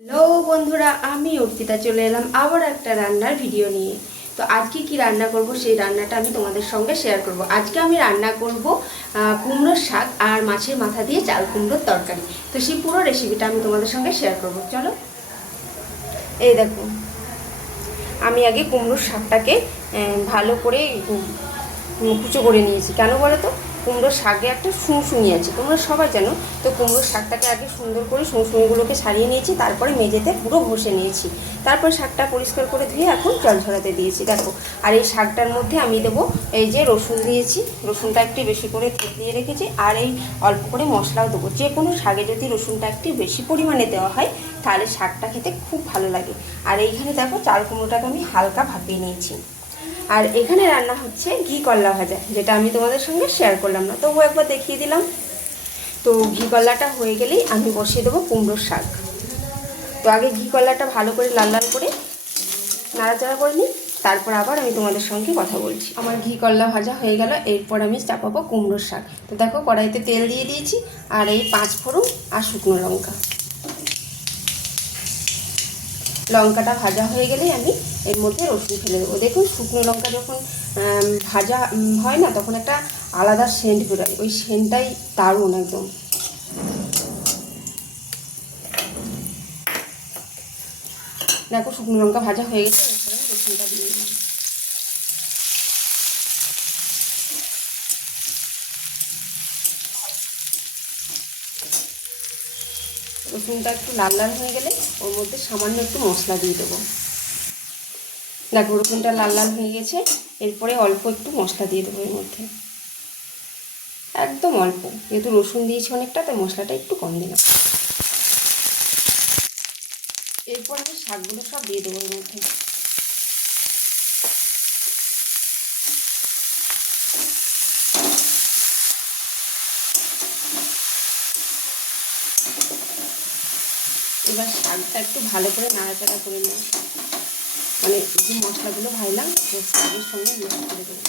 Hello বন্ধুরা, আমি অর্পিতা চলে এলাম আবার একটা রান্নার ভিডিও নিয়ে। তো আজকে কি রান্না করব সেই রান্নাটা আমি তোমাদের সঙ্গে শেয়ার করব। আজকে আমি রান্না করব কুমড়োর শাক আর মাছের মাথা দিয়ে চাল কুমড়োর তরকারি। তো সেই পুরো রেসিপিটা আমি তোমাদের সঙ্গে শেয়ার করব। চলো, এই দেখো, আমি আগে কুমড়োর শাকটাকে ভালো করে কুচো করে নিয়েছি। কেন বলো তো, কুমড়োর শাকে একটা শুঁশুনি আছে, তোমরা সবাই জানো। তো কুমড়োর শাকটাকে আগে সুন্দর করে শুঁশুনিগুলোকে ছাড়িয়ে নিয়েছি, তারপরে মেঝেতে পুরো ঘষে নিয়েছি। তারপর শাকটা পরিষ্কার করে ধুয়ে এখন জল ঝরাতে দিয়েছি। দেখো, আর এই শাকটার মধ্যে আমি দেবো এই যে রসুন দিয়েছি, রসুনটা একটু বেশি করে থেতলিয়ে রেখেছি। আর এই অল্প করে মশলাও দেবো। যে কোনো শাকে যদি রসুনটা একটু বেশি পরিমাণে দেওয়া হয় তাহলে শাকটা খেতে খুব ভালো লাগে। আর এইখানে দেখো, চাল কুমড়োটাকে আমি হালকা ভাপিয়ে নিয়েছি। আর এখানে রান্না হচ্ছে ঘি করলা ভাজা, যেটা আমি তোমাদের সঙ্গে শেয়ার করলাম না, তবুও একবার দেখিয়ে দিলাম। তো ঘি করলাটা হয়ে গেলেই আমি বসিয়ে দেবো কুমড়োর শাক। তো আগে ঘি করলাটা ভালো করে লাল লাল করে নাড়াচাড়া করে নিই, তারপর আবার আমি তোমাদের সঙ্গে কথা বলছি। আমার ঘি করলা ভাজা হয়ে গেল, এরপর আমি চাপাবো কুমড়োর শাক। তো দেখো, কড়াইতে তেল দিয়ে দিয়েছি, আর এই 5 ফোড়ন আর শুকনো লঙ্কা। লঙ্কাটা ভাজা হয়ে গেলেই আমি এর মধ্যে রসুন ফেলে দেবো। দেখুন, শুকনো লঙ্কা যখন ভাজা হয় না, তখন একটা আলাদা সেন্ট বেরোয়, ওই সেন্টটাই দারুণ একদম। দেখো, শুকনো লঙ্কা ভাজা হয়ে গেছে, এরপরে রসুনটা দিয়ে দিলাম। রসুনটা একটু লাল লাল হয়ে গেলে ওর মধ্যে সামান্য একটু মশলা দিয়ে দেবো। দেখো, রসুনটা লাল লাল হয়ে গেছে, এরপরে অল্প একটু মশলা দিয়ে দেবো এর মধ্যে, একদম অল্প, যেহেতু রসুন দিয়েছি অনেকটা, তাই মশলাটা একটু কম দিলাম। এরপর আমি শাকগুলো সব দিয়ে দেবো এর মধ্যে। এবার শাকটা একটু ভালো করে নাড়াচাড়া করে নেব, মানে যে মশলাগুলো ভাজলাম শাকের সঙ্গে মিক্স করে দেবো,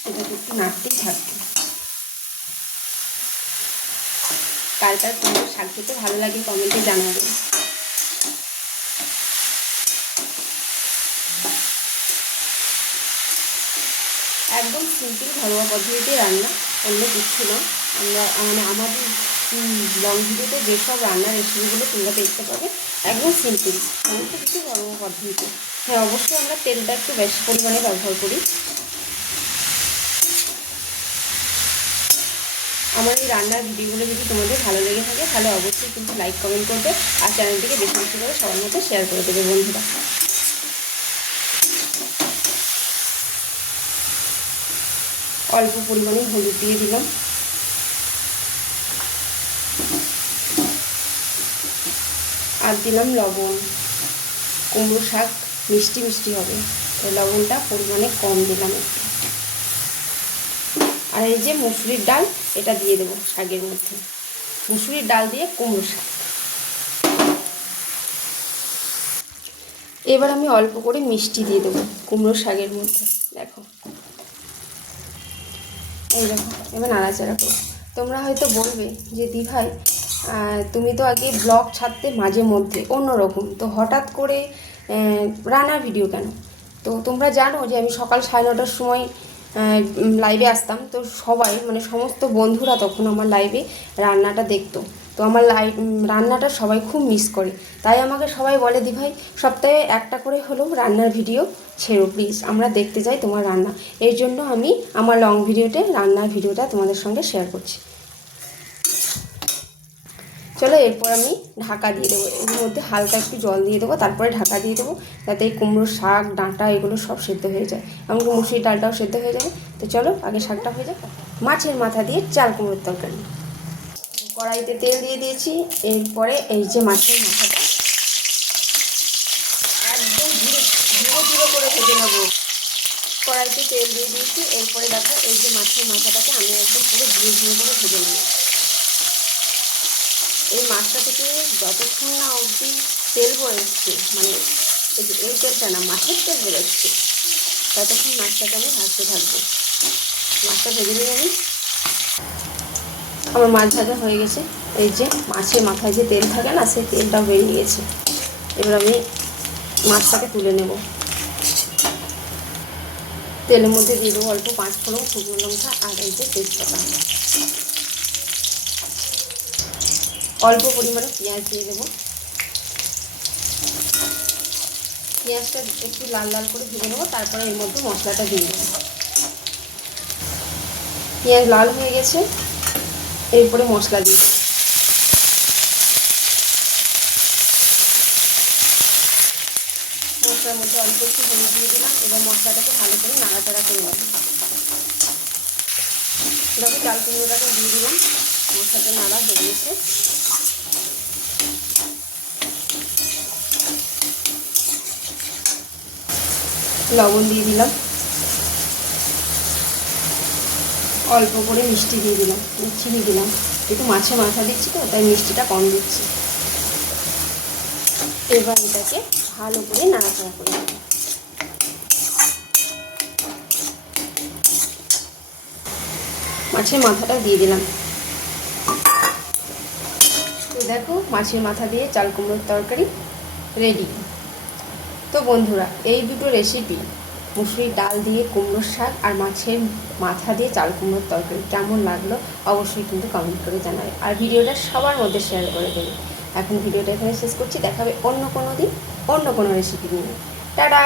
সেটাকে একটু নাড়তেই থাকবে। কার কার কুমড়োর শাক খেতে ভালো লাগে কমেন্টে জানাবে। একদম সিম্পল ঘরোয়া পদ্ধতিতে রান্না, অন্য কিছু না। আমরা মানে আমাদের লং ভিডিওতে যেসব রান্নার রেসিপিগুলো তোমরা দেখতে পাবে, একদম সিম্পল, সমস্ত কিছু ঘরোয়া পদ্ধতিতে। হ্যাঁ, অবশ্যই আমরা তেলটা একটু বেশি পরিমাণে ব্যবহার করি। আমার এই রান্নার ভিডিওগুলো যদি তোমাদের ভালো লেগে থাকে তাহলে অবশ্যই কিন্তু লাইক কমেন্ট করবে, আর চ্যানেলটিকে বেশি বেশি করে সবার মধ্যে শেয়ার করে দেবে বন্ধুরা। অল্প পরিমাণে হলুদ দিয়ে দিলাম, আর দিলাম লবণ। কুমড়ো শাক মিষ্টি মিষ্টি হবে, তাই লবণটা পরিমাণে কম দিলাম একটু। আর এই যে মুসুরির ডাল, এটা দিয়ে দেবো শাকের মধ্যে। মুসুরির ডাল দিয়ে কুমড়ো শাক। এবার আমি অল্প করে মিষ্টি দিয়ে দেবো কুমড়ো শাকের মধ্যে। দেখো, এই দেখো, এবার নাড়াচাড়া করো। তোমরা হয়তো বলবে যে দি ভাই, তুমি তো আগে ব্লগ ছাড়তে মাঝে মধ্যে অন্যরকম, তো হঠাৎ করে রান্নার ভিডিও কেন? তো তোমরা জানো যে আমি সকাল 9:30টার সময় লাইভে আসতাম। তো সবাই মানে সমস্ত বন্ধুরা তখন আমার লাইভে রান্নাটা দেখতো। তো আমার রান্নাটা সবাই খুব মিস করে, তাই আমাকে সবাই বলে দি ভাই, সপ্তাহে একটা করে হলেও রান্নার ভিডিও ছেড়ো প্লিজ, আমরা দেখতে চাই তোমার রান্না। এই জন্য আমি আমার লং ভিডিওতে রান্নার ভিডিওটা তোমাদের সঙ্গে শেয়ার করছি। চলো, এরপর আমি ঢাকা দিয়ে দেবো, এর মধ্যে হালকা একটু জল দিয়ে দেবো, তারপরে ঢাকা দিয়ে দেবো, যাতে এই কুমড়োর শাক ডাঁটা এগুলো সব সেদ্ধ হয়ে যায়, এমনকি মুসুরির ডালটাও সেদ্ধ হয়ে যাবে। তো চলো, আগে শাকটা হয়ে যাক। মাছের মাথা দিয়ে চাল কুমড়োর তরকারি। কড়াইতে তেল দিয়ে দিয়েছি, এরপরে এই যে মাছের মাথাটা একদম ধীরে ধীরে ধীরে করে ভেজে নেবো। কড়াইতে তেল দিয়ে দিয়েছি, এরপরে দেখো এই যে মাছের মাথাটাকে আমি একদম পুরো ধীরে ধীরে করে ভেজে নেব। এই মাছটা থেকে যতক্ষণ না অবধি তেল বেরোচ্ছে, মানে এই তেলটা না, মাছের তেল বেরোচ্ছে, ততক্ষণ মাছটাকে আমি ভাজতে থাকবো। মাছটা ভেজে নিয়ে আমি আমার মাছ ভাজা হয়ে গেছে। এই যে মাছের মাথায় যে তেল থাকে না, সেই তেলটাও বেরিয়ে গেছে। এবার আমি মাছটাকে তুলে নেব। তেলের মধ্যে দিয়ে দেবো অল্প 5 ফোড়ন, শুকনো লঙ্কা আর এই যে তেজপাতা। অল্প পরিমাণে পেঁয়াজ দিয়ে দেবো। পেঁয়াজটা একটু লাল লাল করে ভেজে নেবো, তারপরে এর মধ্যে মশলাটা দিয়ে দেবো। পেঁয়াজ লাল হয়ে গেছে, এরপরে মশলা দিয়ে দেবো। মশলার মধ্যে অল্প একটু হলুদ দিয়ে দিলাম। এবার মশলাটাকে ভালো করে নাড়াচাড়া করে নেব। এরকম চাল কুমড়োটাকে দিয়ে দিলাম। মশলাটা নাড়া হয়ে গেছে। লবণ দিয়ে দিলাম, অল্প করে মিষ্টি দিয়ে দিলাম, চিনি দিলাম। একটু মাছের মাথা দিচ্ছি তো, তাই মিষ্টিটা কম দিচ্ছি। এবার এটাকে ভালো করে নাড়াচাড়া করে নেব। মাছের মাথাটা দিয়ে দিলাম। তো দেখো, মাছের মাথা দিয়ে চাল কুমড়োর তরকারি রেডি। তো বন্ধুরা, এই দুটো রেসিপি, মুসুরির ডাল দিয়ে কুমড়োর শাক আর মাছের মাথা দিয়ে চাল কুমড়োর তরকারি, কেমন লাগলো অবশ্যই কিন্তু কমেন্ট করে জানাবে। আর ভিডিওটা সবার মধ্যে শেয়ার করে দেবে। এখন ভিডিওটা এখানে শেষ করছি। দেখাবে অন্য কোনো দিন অন্য কোনো রেসিপি নিয়ে। টাটা।